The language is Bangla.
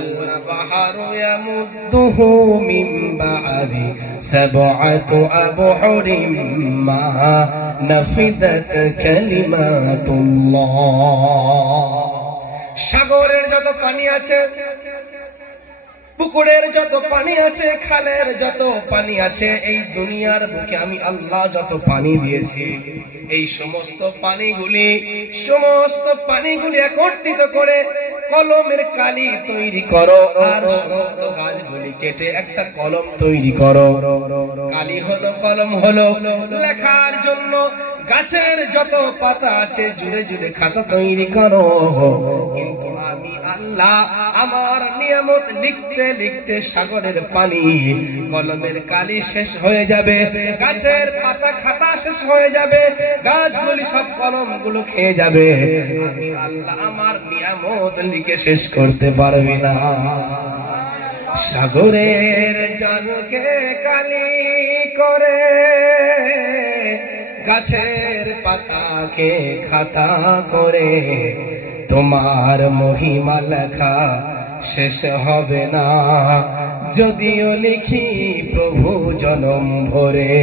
والبحر يمده من بعد سبعة أبحر ما نفدت كلمات الله সাগরের যত পানি আছে, পুকুরের যত পানি আছে, খালের যত পানি আছে, এই দুনিয়ার বুকে আমি আল্লাহ যত পানি দিয়েছি, এই সমস্ত পানিগুলি একত্রিত করে কলমের কালি তৈরি করো, আর সমস্ত গাছগুলি কেটে একটা কলম তৈরি করো। কালি হলো, কলম হলো, লেখার জন্য গাছের যত পাতা আছে জুড়ে জুড়ে খাতা তৈরি করো। কিন্তু আমি আল্লাহ আমার নিয়ামত লিখতে লিখতে সাগরের পানি, কলমের কালি শেষ হয়ে যাবে, গাছের পাতা খাতা শেষ হয়ে যাবে, গাছগুলি সব কলমগুলো খেয়ে যাবে। আমি আল্লাহ আমার নিয়ামত লিখে শেষ করতে পারবি না। সাগরের জলকে কালি করে, গাছের পাতাকে খাতা করে, তোমার মহিমা লেখা শেষ হবে না, যদিও লিখি প্রভু জনম ভরে।